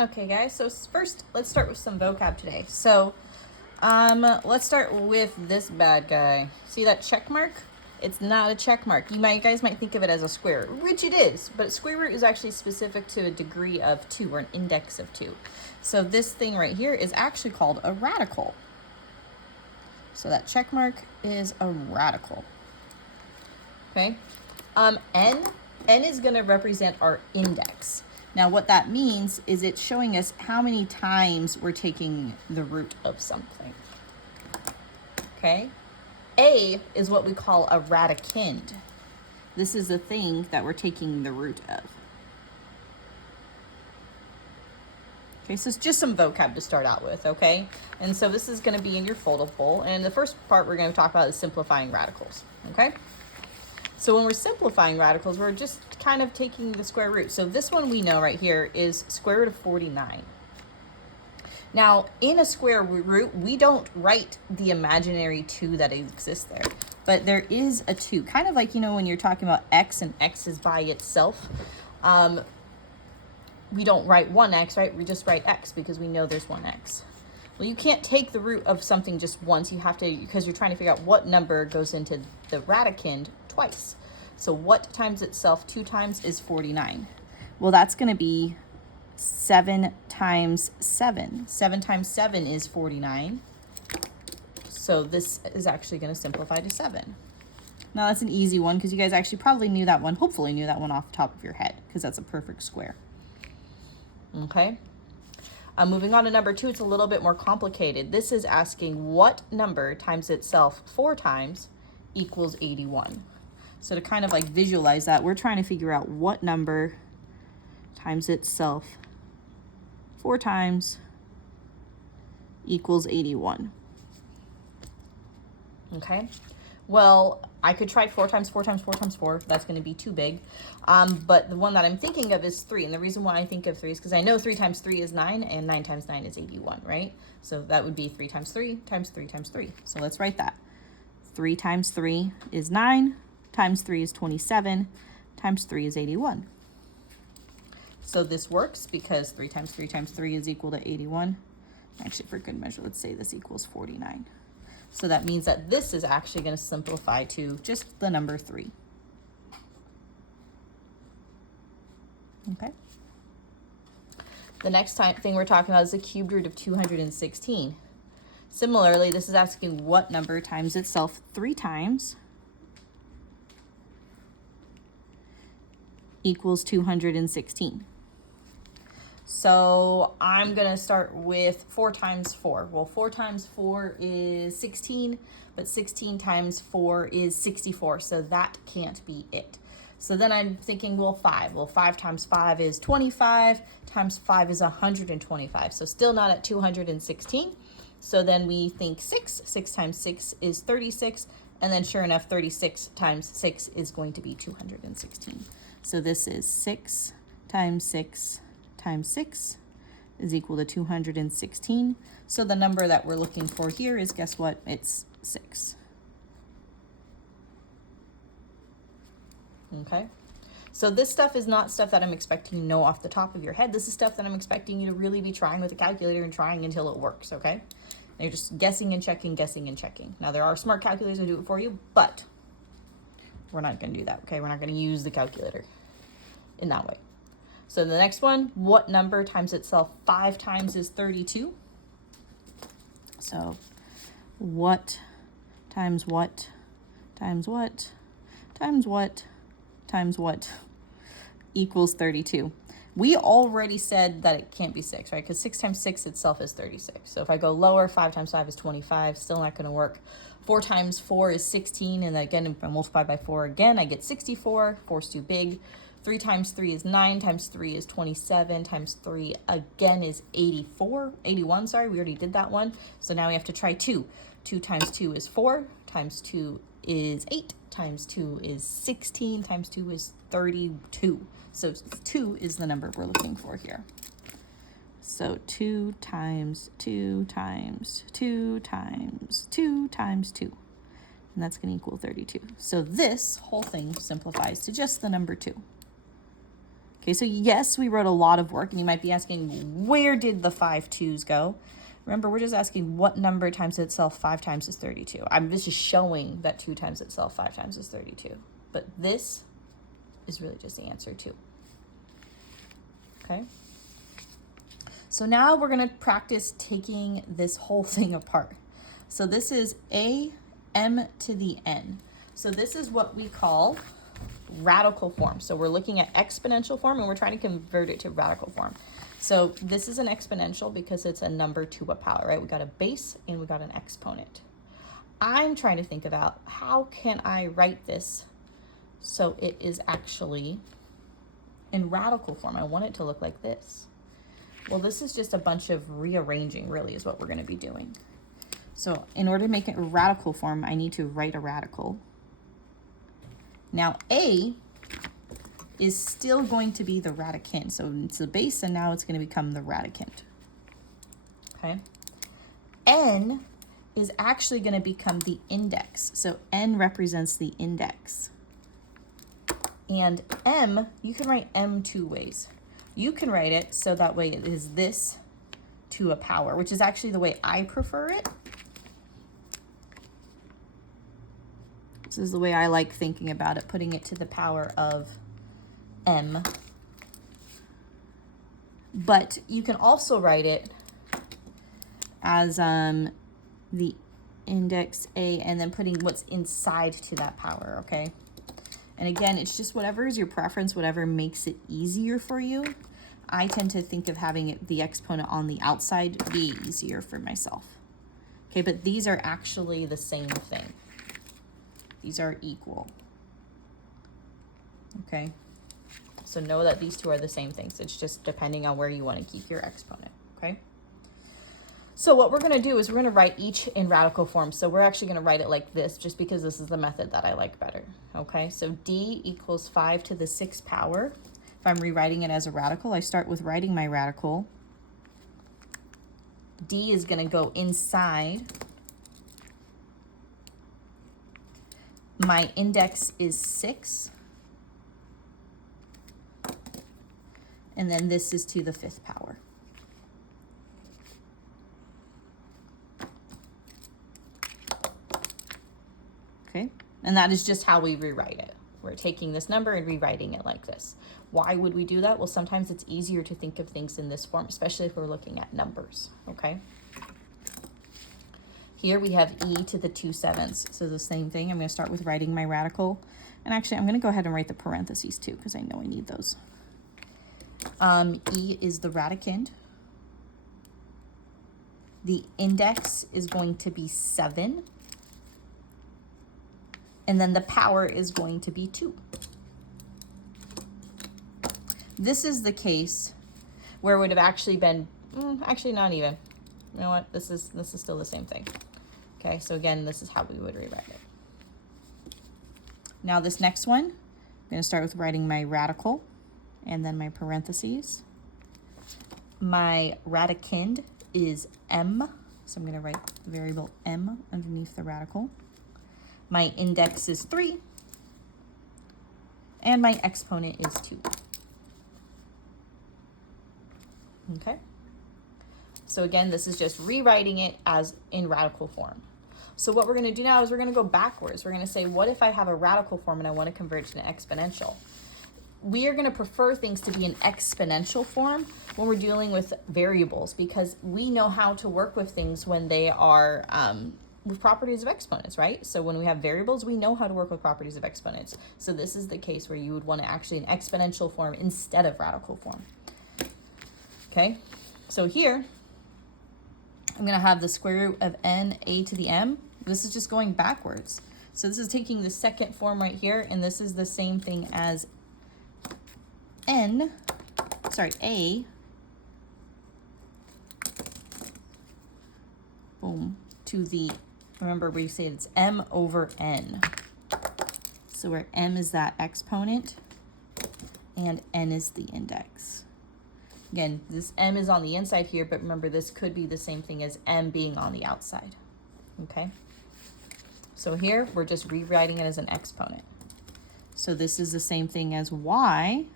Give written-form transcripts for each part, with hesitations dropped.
Okay, guys, so first, let's start with some vocab today. So, let's start with this bad guy. See that check mark? It's not a check mark. You guys might think of it as a square, which it is, but square root is actually specific to a degree of 2 or an index of 2. So this thing right here is actually called a radical. So that check mark is a radical. Okay? N is going to represent our index. Now, what that means is it's showing us how many times we're taking the root of something. Okay? A is what we call a radicand. This is the thing that we're taking the root of. Okay, so it's just some vocab to start out with, okay? And so this is going to be in your foldable. And the first part we're going to talk about is simplifying radicals, okay? So when we're simplifying radicals, we're just kind of taking the square root. So this one we know right here is square root of 49. Now, in a square root, we don't write the imaginary 2 that exists there. But there is a 2. Kind of like, when you're talking about x and x is by itself. We don't write 1x, right? We just write x because we know there's 1x. Well, you can't take the root of something just once. You have to, because you're trying to figure out what number goes into the radicand twice. So what times itself 2 times is 49. Well, that's going to be 7 times 7. 7 times 7 is 49. So this is actually going to simplify to 7. Now that's an easy one because you guys actually probably knew that one, hopefully knew that one off the top of your head because that's a perfect square. Okay. Moving on to number 2, it's a little bit more complicated. This is asking what number times itself 4 times equals 81. So to kind of like visualize that, we're trying to figure out what number times itself 4 times equals 81. Okay. Well, I could try 4 times 4 times 4 times 4. That's going to be too big. But the one that I'm thinking of is 3. And the reason why I think of 3 is because I know 3 times 3 is 9 and 9 times 9 is 81, right? So that would be 3 times 3 times 3 times 3. So let's write that. 3 times 3 is 9, times 3 is 27, times 3 is 81. So this works because 3 times 3 times 3 is equal to 81. Actually, for good measure, let's say this equals 49. So that means that this is actually going to simplify to just the number 3. Okay. The next thing we're talking about is the cubed root of 216. Similarly, this is asking what number times itself 3 times equals 216. So I'm going to start with 4 times 4. Well, 4 times 4 is 16, but 16 times 4 is 64, so that can't be it. So then I'm thinking, well, 5. Well, 5 times 5 is 25, times 5 is 125, so still not at 216. So then we think 6. 6 times 6 is 36, and then sure enough, 36 times 6 is going to be 216. So this is 6 times 6 times 6 is equal to 216. So the number that we're looking for here is, guess what? It's 6. Okay. So this stuff is not stuff that I'm expecting you to know off the top of your head. This is stuff that I'm expecting you to really be trying with a calculator and trying until it works, okay? And you're just guessing and checking, guessing and checking. Now, there are smart calculators that do it for you, but we're not going to do that, okay? We're not going to use the calculator in that way. So the next one, what number times itself 5 times is 32? So what times what times what times what times what equals 32? We already said that it can't be 6, right? Because 6 times 6 itself is 36. So if I go lower, 5 times 5 is 25. Still not going to work. 4 times 4 is 16. And again, if I multiply by 4 again, I get 64. 4 is too big. 3 times 3 is 9, times 3 is 27, times 3 again is 81, sorry, we already did that one. So now we have to try 2. 2 times 2 is 4, times 2 is 8, times 2 is 16, times 2 is 32. So 2 is the number we're looking for here. So 2 times 2 times 2 times 2 times 2. And that's going to equal 32. So this whole thing simplifies to just the number 2. Okay, so yes, we wrote a lot of work, and you might be asking, where did the 5 2's go? Remember, we're just asking what number times itself 5 times is 32. I'm just showing that 2 times itself 5 times is 32. But this is really just the answer 2. Okay? So now we're going to practice taking this whole thing apart. So this is a m to the n. So this is what we call radical form. So we're looking at exponential form, and we're trying to convert it to radical form. So this is an exponential because it's a number to a power, right? We got a base and we got an exponent. I'm trying to think about how can I write this so it is actually in radical form. I want it to look like this. Well, this is just a bunch of rearranging, really, is what we're going to be doing. So in order to make it a radical form, I need to write a radical. Now, a is still going to be the radicand. So it's the base, and now it's going to become the radicand. Okay. N is actually going to become the index. So n represents the index. And m, you can write m 2 ways. You can write it so that way it is this to a power, which is actually the way I prefer it. This is the way I like thinking about it, putting it to the power of m. But you can also write it as the index a and then putting what's inside to that power, okay? And again, it's just whatever is your preference, whatever makes it easier for you. I tend to think of having it, the exponent on the outside be easier for myself. Okay, but these are actually the same thing. These are equal. Okay, so know that these two are the same things. It's just depending on where you want to keep your exponent, okay? So what we're going to do is we're going to write each in radical form. So we're actually going to write it like this just because this is the method that I like better, okay? So d equals 5 to the 6th power. If I'm rewriting it as a radical, I start with writing my radical. D is going to go inside. My index is 6. And then this is to the 5th power. Okay, and that is just how we rewrite it. We're taking this number and rewriting it like this. Why would we do that? Well, sometimes it's easier to think of things in this form, especially if we're looking at numbers, okay? Here we have e to the 2/7. So the same thing. I'm going to start with writing my radical. And actually, I'm going to go ahead and write the parentheses too, because I know I need those. E is the radicand. The index is going to be 7. And then the power is going to be 2. This is the case where it would have actually been, actually not even. You know what? This is still the same thing. Okay, so again, this is how we would rewrite it. Now this next one, I'm going to start with writing my radical and then my parentheses. My radicand is m, so I'm going to write the variable m underneath the radical. My index is 3, and my exponent is 2. Okay? So again, this is just rewriting it as in radical form. So what we're going to do now is we're going to go backwards. We're going to say, what if I have a radical form and I want to convert it to an exponential? We are going to prefer things to be in exponential form when we're dealing with variables, because we know how to work with things when they are with properties of exponents, right? So when we have variables, we know how to work with properties of exponents. So this is the case where you would want to actually in exponential form instead of radical form. Okay, so here I'm going to have the square root of n a to the m. This is just going backwards. So this is taking the second form right here, and this is the same thing as a, boom, to the, remember we say it's m over n. So where m is that exponent and n is the index. Again, this m is on the inside here, but remember this could be the same thing as m being on the outside, okay? So here, we're just rewriting it as an exponent. So this is the same thing as y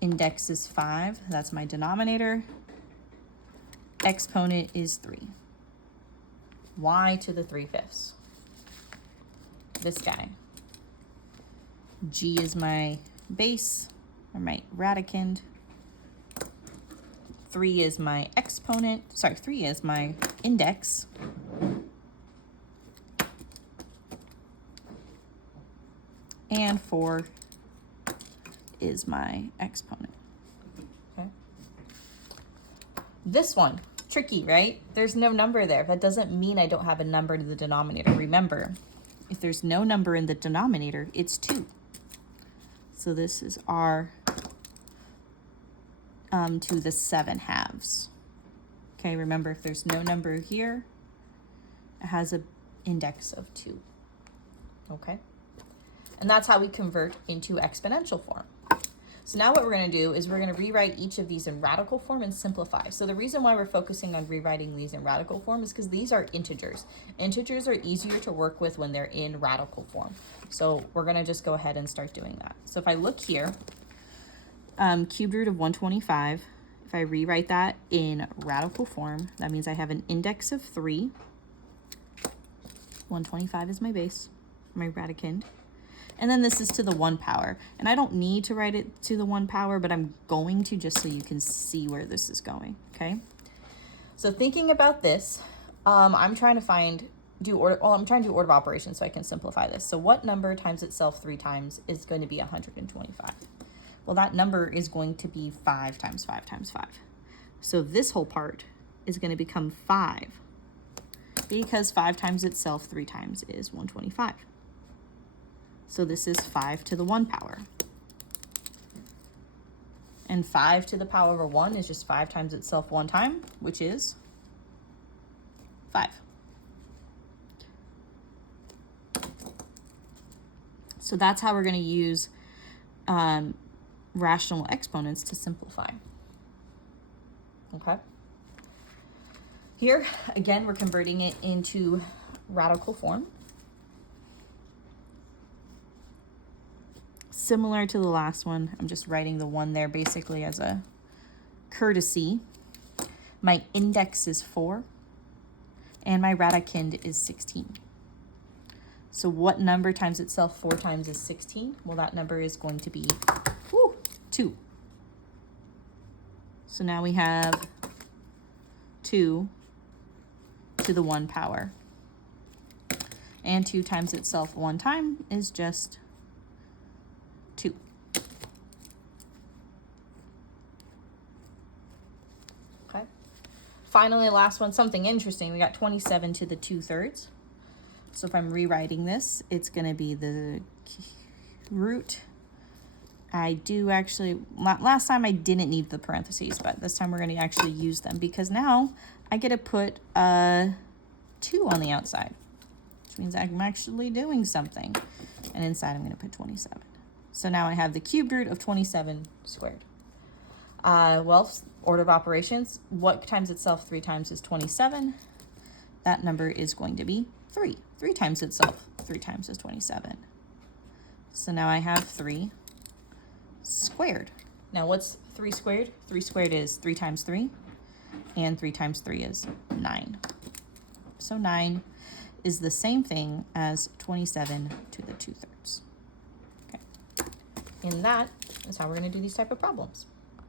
index is 5. That's my denominator. Exponent is 3. Y to the 3/5. This guy. G is my base, or my radicand. 3 is my exponent. Sorry, 3 is my index. And 4 is my exponent. Okay. This one, tricky, right? There's no number there. That doesn't mean I don't have a number in the denominator. Remember, if there's no number in the denominator, it's 2. So this is r to the 7/2. Okay, remember, if there's no number here, it has an index of 2. Okay? And that's how we convert into exponential form. So now what we're going to do is we're going to rewrite each of these in radical form and simplify. So the reason why we're focusing on rewriting these in radical form is because these are integers. Integers are easier to work with when they're in radical form. So we're going to just go ahead and start doing that. So if I look here, cube root of 125, if I rewrite that in radical form, that means I have an index of 3. 125 is my base, my radicand. And then this is to the 1 power. And I don't need to write it to the 1 power, but I'm going to just so you can see where this is going, okay? So thinking about this, I'm trying to do order of operations so I can simplify this. So what number times itself 3 times is going to be 125? Well, that number is going to be 5 times 5 times 5. So this whole part is going to become 5 because 5 times itself 3 times is 125. So this is 5 to the 1 power. And 5 to the power of 1 is just 5 times itself 1 time, which is 5. So that's how we're going to use rational exponents to simplify. Okay. Here, again, we're converting it into radical form. Similar to the last one, I'm just writing the 1 there basically as a courtesy. My index is 4, and my radicand is 16. So what number times itself 4 times is 16? Well, that number is going to be 2. So now we have 2 to the 1 power. And 2 times itself 1 time is just 2. Okay. Finally, last one, something interesting. We got 27 to the 2/3. So if I'm rewriting this, it's going to be the root. I do actually, last time I didn't need the parentheses, but this time we're going to actually use them because now I get to put a 2 on the outside, which means I'm actually doing something. And inside I'm going to put 27. So now I have the cube root of 27 squared. Well, order of operations, what times itself 3 times is 27? That number is going to be 3. 3 times itself 3 times is 27. So now I have 3 squared. Now what's 3 squared? 3 squared is 3 times 3, and 3 times 3 is 9. So 9 is the same thing as 27 to the 2/3. Okay. And that is how we're going to do these type of problems.